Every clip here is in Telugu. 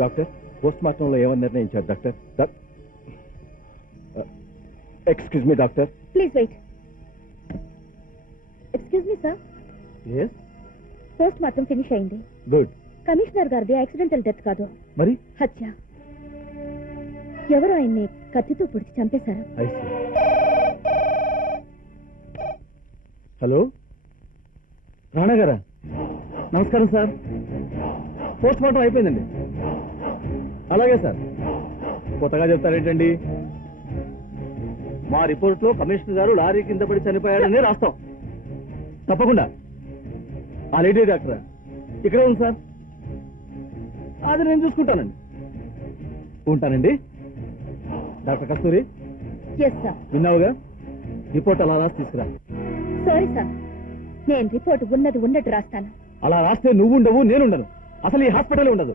డాక్టర్ పోస్ట్ మార్టంలో ఏమని నిర్ణయించారు doctor? Excuse me doctor. Please wait. Excuse me sir. yes postmortem finish అయింది. గుడ్. కమిషనర్ గారిది యాక్సిడెంటల్ డెత్ కాదు, మరి హత్య. ఎవరు ఆయన్ని కత్తితో పొడిచి చంపేశారు. హలో రాణా గారా? నమస్కారం సార్. పోస్ట్ మార్టం అయిపోయిందండి. అలాగే సార్. కొత్తగా చెప్తారేంటండి? మా రిపోర్ట్లో కమిషనర్ గారు లారీ కింద పడి చనిపోయాడని రాస్తాం. తప్పకుండా. ఆ లేడీ డాక్టరా? ఇక్కడే ఉంది సార్. అది నేను చూసుకుంటానండి. ఉంటానండి. డాక్టర్ కస్తూరి, ఎస్ సార్. విన్నావుగా? రిపోర్ట్ అలా రాసి తీసుకురా. సారీ సార్, నేను రిపోర్ట్ ఉన్నది ఉన్నట్టు రాస్తాను. అలా రాస్తే నువ్వు ఉండవు, నేనుండను. అసలు ఈ హాస్పిటల్ ఉండదు.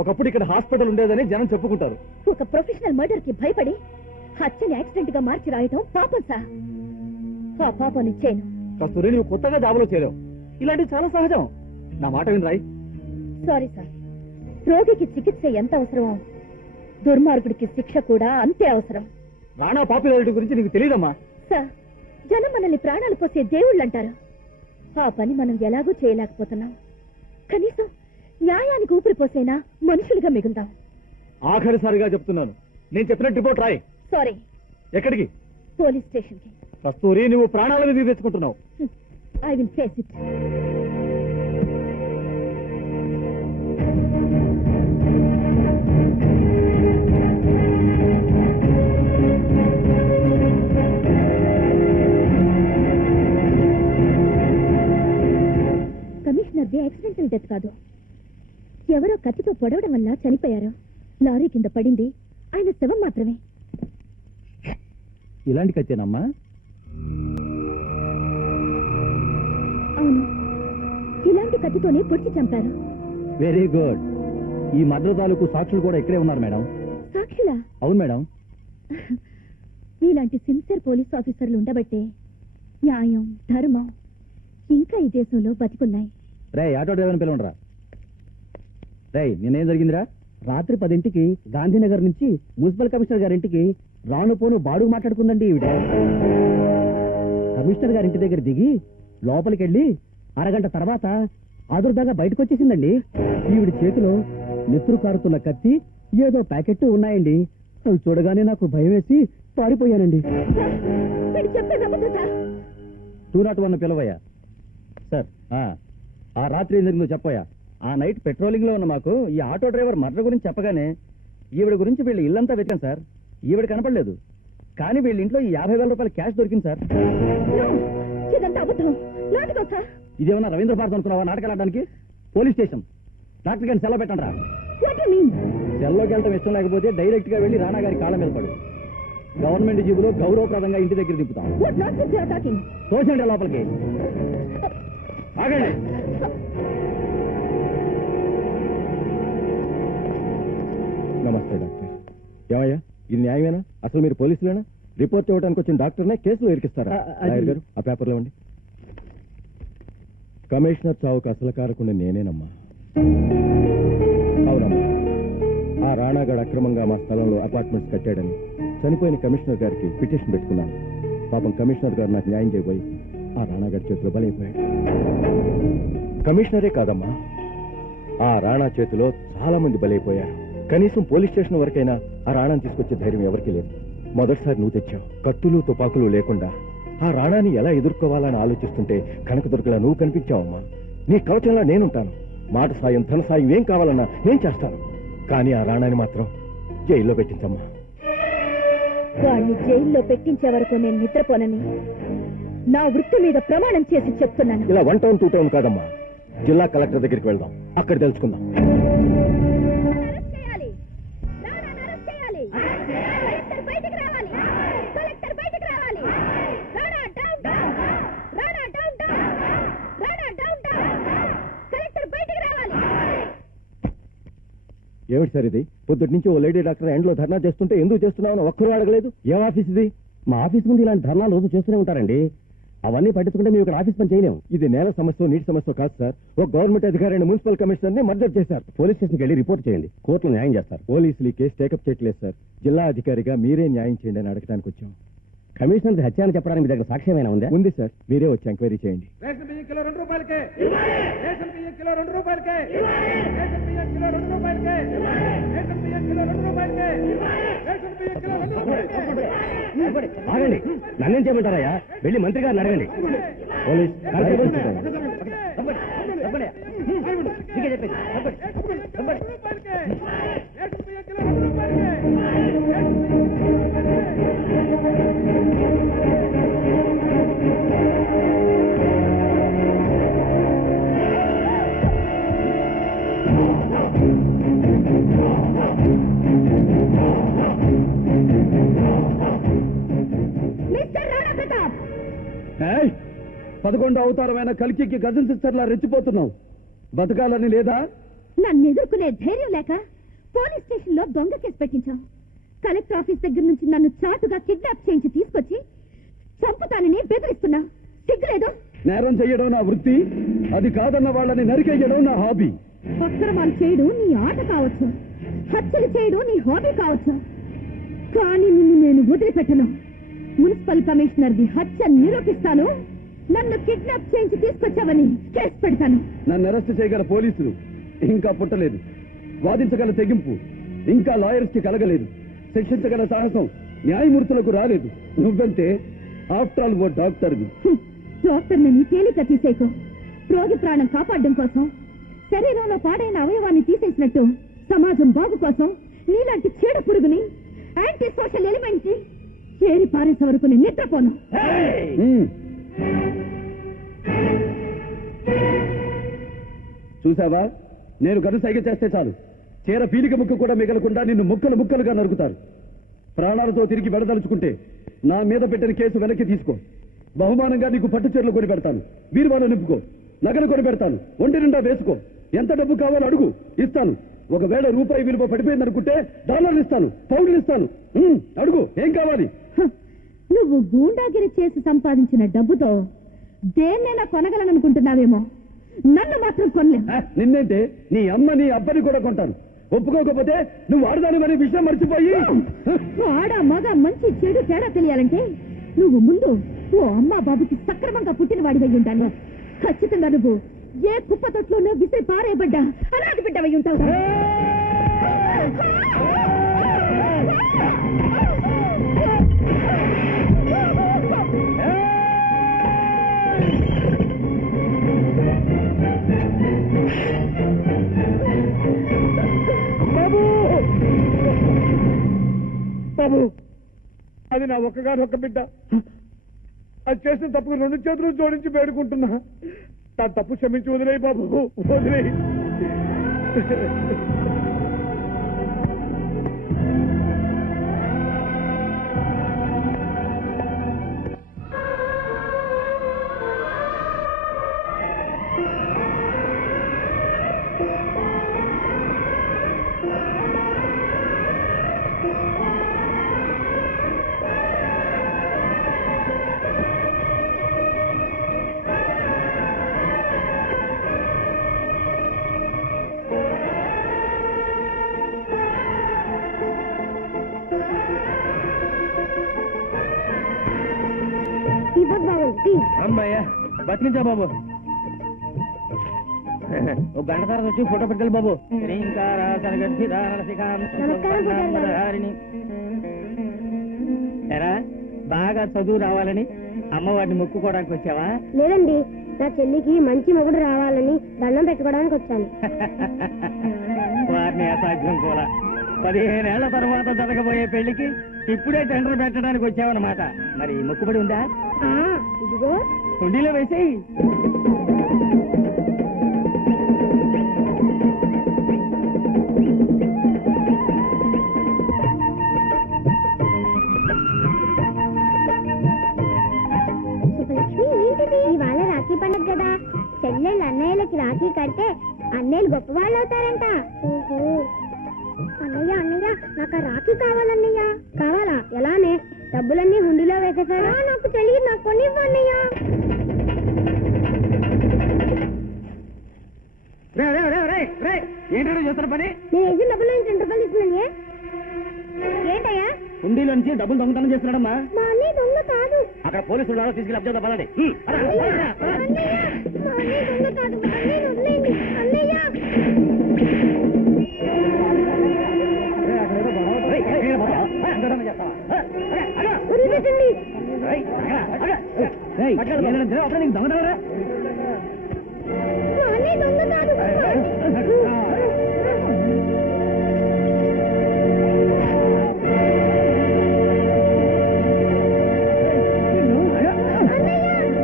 ఒకప్పుడు ఇక్కడ హాస్పిటల్ ఉండేదని జనం చెప్పుకుంటారు. ఒక ప్రొఫెషనల్ మర్డర్ కి భయపడి హత్యని యాక్సిడెంట్ గా మార్చి రాయటం పాపం సార్. ఆ పాపాన్ని చేయను. కస్తూరి, నువ్వు కొత్తగా జాబులో చేరావు. ఇలాంటివి చాలా సహజం. నా మాట విని రాయి. Sorry sir. రోగికి చికిత్స ఎంత అవసరమో దుర్మార్గుడికి శిక్ష కూడా అంతే అవసరం. రాణా పాపులారిటీ గురించి నీకు తెలియదమ్మా. సార్, జనం మనల్ని ప్రాణాలు పోసే దేవుళ్ళు అంటారు. ఆ పని మనం ఎలాగూ చేయలేకపోతున్నాం. కనీసం న్యాయానికి ఊపిరి పోసేనా మనుషులుగా మిగులుదాం. ఆఖరిసారిగా చెప్తున్నాను, నేను చెప్పినట్టు రిపోర్ట్ రాయి. సారీ. ఎక్కడికి? పోలీస్ స్టేషన్ కి. కస్తూరి, నువ్వు ప్రాణాల మీద తెచ్చుకుంటున్నావు. I will face it. కమిషనర్ది యాక్సిడెంటల్ డెత్ కాదు. ఎవరో కత్తితో పొడవడం వల్ల చనిపోయారు. లారీ కింద పడింది ఆయన శవం మాత్రమే. ఇలాంటి కచ్చేనమ్మా? అవును, ఇలాంటి కత్తితోనే పొడిచి చంపారు. Very good. ఈ మర్డర్ తాలూకు సాక్షులు కూడా ఇక్కడే ఉన్నారు మేడం. సాక్షులా? అవును మేడం. మీలాంటి సిన్సియర్ పోలీస్ ఆఫీసర్లు ఉండబట్టే న్యాయం, ధర్మం ఇంకా ఈ దేశంలో బతికున్నాయి. రే, ఆటో డ్రైవర్ని పిలవండిరా. రే, నిన్నేం జరిగిందిరా? రాత్రి 10ంటికి గాంధీనగర్ నుంచి మున్సిపల్ కమిషనర్ గారింటికి రాను పోను బాడుగు మాట్లాడుకుందండి ఈవిడ. కమిషనర్ గారింటి దగ్గర దిగి లోపలికి వెళ్ళి అరగంట తర్వాత ఆదుర్దాగా బయటకు వచ్చేసిందండి. ఈవిడ చేతిలో నెత్తురు కారుతున్న కత్తి, ఏదో ప్యాకెట్ ఉన్నాయండి. అవి చూడగానే నాకు భయం వేసి పారిపోయానండి. 201 పిలవయ్యా. సార్, ఆ రాత్రి ఏం జరిగిందో చెప్పయ్యా. ఆ నైట్ పెట్రోలింగ్ లో ఉన్న మాకు ఈ ఆటో డ్రైవర్ మర్డర్ గురించి చెప్పగానే ఈవిడ గురించి వీళ్ళు ఇల్లంతా వెతికాం సార్. ఈవిడ కనపడలేదు. కానీ వీళ్ళ ఇంట్లో ఈ 50,000 రూపాయల క్యాష్ దొరికింది సార్. ఇదేమన్నా రవీంద్ర భారత్ అనుకున్నావా నాటకాలు ఆడడానికి? Police station. డాక్టర్ గారిని సెలవు పెట్టండి రా. సెల్లోకి వెళ్ళటం ఇష్టం లేకపోతే డైరెక్ట్ గా వెళ్ళి రాణా గారి కాళ్ళ మీద పడు. గవర్నమెంట్ జీబులో గౌరవప్రదంగా ఇంటి దగ్గర దింపుతాం. తోసండి లోపలికి. ఆగండి. నమస్తే డాక్టర్. ఏమయ్యా, ఇది న్యాయమేనా? అసలు మీరు పోలీసులేనా? రిపోర్ట్ ఇవ్వడానికి వచ్చిన డాక్టర్నే కేసులో ఇరికిస్తారా? గారు, ఆ పేపర్లో ఇవ్వండి. కమిషనర్ చావుకు అసలు కారకుండా నేనేనమ్మా. అవునమ్మా, ఆ రాణాగాడు అక్రమంగా మా స్థలంలో అపార్ట్మెంట్స్ కట్టాడని చనిపోయిన కమిషనర్ గారికి పిటిషన్ పెట్టుకున్నాను. పాపం కమిషనర్ గారు నాకు న్యాయం చేయబోయి ఆ రాణాగాడి చేతిలో బలైపోయాడు. కమిషనరే కాదమ్మా, ఆ రాణా చేతిలో చాలా మంది బలైపోయారు. కనీసం పోలీస్ స్టేషన్ వరకైనా ఆ రాణాని తీసుకొచ్చే ధైర్యం ఎవరికీ లేదు. మొదటిసారి నువ్వు తెచ్చావు. కత్తులు తుపాకులు లేకుండా ఆ రాణాని ఎలా ఎదుర్కోవాలని ఆలోచిస్తుంటే కనకదుర్గలా నువ్వు కనిపించావమ్మా. నీ కవచంలో నేనుంటాను. మాట సాయం, ధన సాయం ఏం కావాలన్నా నేను చేస్తాను. కానీ ఆ రాణాని మాత్రం జైల్లో పెట్టించమ్మా. వాడిని జైల్లో పెట్టించే వరకు నేను నిద్రపోనని నా వృత్తి మీద ప్రమాణం చేసి చెప్తున్నాను. ఇలా 1 టౌన్ 2 టౌన్ కాదమ్మా, జిల్లా కలెక్టర్ దగ్గరికి వెళ్దాం. అక్కడ తెలుసుకుందాం. ఏమిటి సార్ ఇది? పొద్దుటి నుంచి ఓ లేడీ డాక్టర్ ఎండ్లో ధర్నా చేస్తుంటే ఎందుకు చేస్తున్నామని ఒక్కరూ అడగలేదు. ఏం ఆఫీస్ ఇది? మా ఆఫీస్ ముందు ఇలాంటి ధర్నాలు రోజు చేస్తూనే ఉంటారండి. అవన్నీ పట్టించుకుంటే మేము ఇక్కడ ఆఫీస్ పని చేయలేము. ఇది నేల సమస్య నీటి సమస్య కాదు సార్. ఒక గవర్నమెంట్ అధికారిని మున్సిపల్ కమిషనర్ ని మర్డర్ చేశారు. పోలీస్ స్టేషన్కి వెళ్ళి రిపోర్ట్ చేయండి, కోర్టులో న్యాయం చేస్తారు. పోలీసులు ఈ కేసు టేకప్ చేయట్లేదు సార్. జిల్లా అధికారిగా మీరే న్యాయం చేయండి అని అడగడానికి వచ్చాం. కమిషనర్ హత్య అని చెప్పడానికి మీ దగ్గర సాక్ష్యం ఏమైనా ఉందా? ఉంది సార్, మీరే వచ్చి ఎంక్వైరీ చేయండి. రేషన్ బియ్యం కిలో 2 రూపాయలకే, రేషన్ బియ్యం కిలో 2 రూపాయలకే, రేషన్ బియ్యం కిలో 2 రూపాయలకే, రేషన్ బియ్యం కిలో 2 రూపాయలకే, రేషన్ బియ్యం కిలో 2 రూపాయలకే. ఆగండి, నన్నేం చేయమంటారయ్యా? వెళ్ళి మంత్రి గారిని అడగండి. పోలీస్ మిస్టర్ రాణా ప్రతాప్, 11వ అవతారమైన కల్కికి కజిన్ సిస్టర్లా రెచ్చిపోతున్నావు. బతకాలని లేదా? నన్ను ఎదుర్కొనే ధైర్యం లేక పోలీస్ స్టేషన్ లో దొంగ కేసు పెట్టించావు. కలెక్టర్ ఆఫీస్ దగ్గర నుంచి నన్ను చాటుగా కిడ్నాప్ చేయించి తీసుకొచ్చి చంపుతానని బెదిరిస్తున్నా. సిగ్గులేదు? నేరం చేయడం నా వృత్తి, అది కాదన్న వాళ్ళని నరికేయడం నా హాబీ. అక్రమాలు చేయడం నీ ఆట కావచ్చు, హత్యలు చేయడం నీ హాబీ కావచ్చు, కానీ నిన్ను నేను వదిలిపెట్టను. మున్సిపల్ కమిషనర్ ది హత్య నిరూపిస్తాను. నన్ను కిడ్నాప్ చేయించి తీసుకొచ్చావని కేసు పెడతాను. నన్ను అరెస్ట్ చేయగల పోలీసులు ఇంకా పుట్టలేదు. వాదించగల తెగింపు ఇంకా లాయర్స్ కి కలగలేదు. శిక్షించగల సాహసం న్యాయమూర్తులకు రాలేదు. నువ్వంతే, ఆఫ్టర్ ఆల్ ఓ డాక్టర్వి. డాక్టర్ని తేలిక తీసేకు. రోగి ప్రాణం కాపాడడం కోసం శరీరంలో పాడైన అవయవాన్ని తీసేసినట్టు సమాజం బాగు కోసం నీలాంటి చీడ పురుగుని, యాంటీ సోషల్ ఎలిమెంట్ ని చేరి పారేసే వరకు నేను నిద్రపోను. చూసావా, నేను గను సైగ చేస్తే చాలు చీర పీలిక ముక్క కూడా మిగలకుండా నిన్ను ముక్కలు ముక్కలుగా నరుకుతారు. ప్రాణాలతో తిరిగి వెడదలుచుకుంటే నా మీద పెట్టిన కేసు వెనక్కి తీసుకో. బహుమానంగా నీకు పట్టు చీరలు కొని పెడతాను, బీరువాలో నింపుకో, నగలు కొని పెడతాను, ఒంటి నిండా వేసుకో. ఎంత డబ్బు కావాలో అడుగు, ఇస్తాను. ఒకవేళ రూపాయి విలువ పడిపోయిందనుకుంటే డాలర్లు ఇస్తాను, పౌండ్లు ఇస్తాను. అడుగు, ఏం కావాలి? నువ్వు గూండాగిరి చేసి సంపాదించిన డబ్బుతో దేన్నైనా కొనగలననుకుంటున్నావేమో, నన్ను మాత్రం కొనలే. నిన్నేంటే, నీ అమ్మ నీ అబ్బని కూడా కొంటాను. ఒప్పుకోకపోతే నువ్వు ఆడదానివనే విషయం మర్చిపోయి. ఆడ మగ మంచి చెడు తేడా తెలియాలంటే నువ్వు ముందు ఓ అమ్మా బాబుకి సక్రమంగా పుట్టిన వాడివై ఉండాలి. ఖచ్చితంగా నువ్వు ఏ కుప్ప తొట్లోనూ విసిరి పారేయబడ్డా అలాంటి బిడ్డవై ఉంటావు. బాబు, అది నా ఒక్కగానొక్క బిడ్డ. అది చేసిన తప్పుకు 2 చేతులు జోడించి వేడుకుంటున్నా. నా తప్పు క్షమించి వదిలేయి బాబు, వదిలేయి. అమ్మాయ్యా, బతికించా బాబు. ఒక గంట తర్వాత వచ్చి ఫోటో పెట్టాలి బాబు. ఎరా, బాగా చదువు రావాలని అమ్మవారిని మొక్కుకోవడానికి వచ్చావా? లేదండి, నా చెల్లికి మంచి మొగుడు రావాలని దండం పెట్టుకోవడానికి వచ్చాను. వారిని అసాధ్యం కూడా. 15 ఏళ్ల తర్వాత జరగబోయే పెళ్లికి ఇప్పుడే టెండర్ పెట్టడానికి వచ్చావన్నమాట. మరి మొక్కుబడి ఉందా? ఇదిగో హుండీలో వేసేయి. సుబ్బలక్ష్మి, ఏంటిది? ఇవాళ రాఖీ పండుగ కదా, చెల్లెళ్ళు అన్నయ్యలకి రాఖీ కడితే అన్నయ్యలు గొప్ప వాళ్ళు అవుతారంట. అన్నయ్య అన్నయ్య, నాకు రాఖీ కావాలన్నయ్య. కావాలా? ఎలానే? డబ్బులన్నీ హుండీలో వేసేసారా? నాకు తెలియదు, నాకు కొనివ్వు అన్నయ్య. ఏంటో చేస్తున్న పని? నేను వేసిన డబ్బులు 2 రూపాయలు ఇస్తున్నాను. ఏంటయ్యా? హుండీలో నుంచి డబ్బులు దొంగతనం చేస్తున్నాడమ్మా. మా అన్నయ్య దొంగ కాదు. అక్కడ పోలీసులు తీసుకెళ్ళి అబ్జర్వ్ పదండి. మా అన్నయ్య దొంగ కాదు. మా అన్నయ్య వదిలేయండి. అన్నయ్య వదిలిపెట్టండి. మా అన్నయ్య దొంగ కాదు.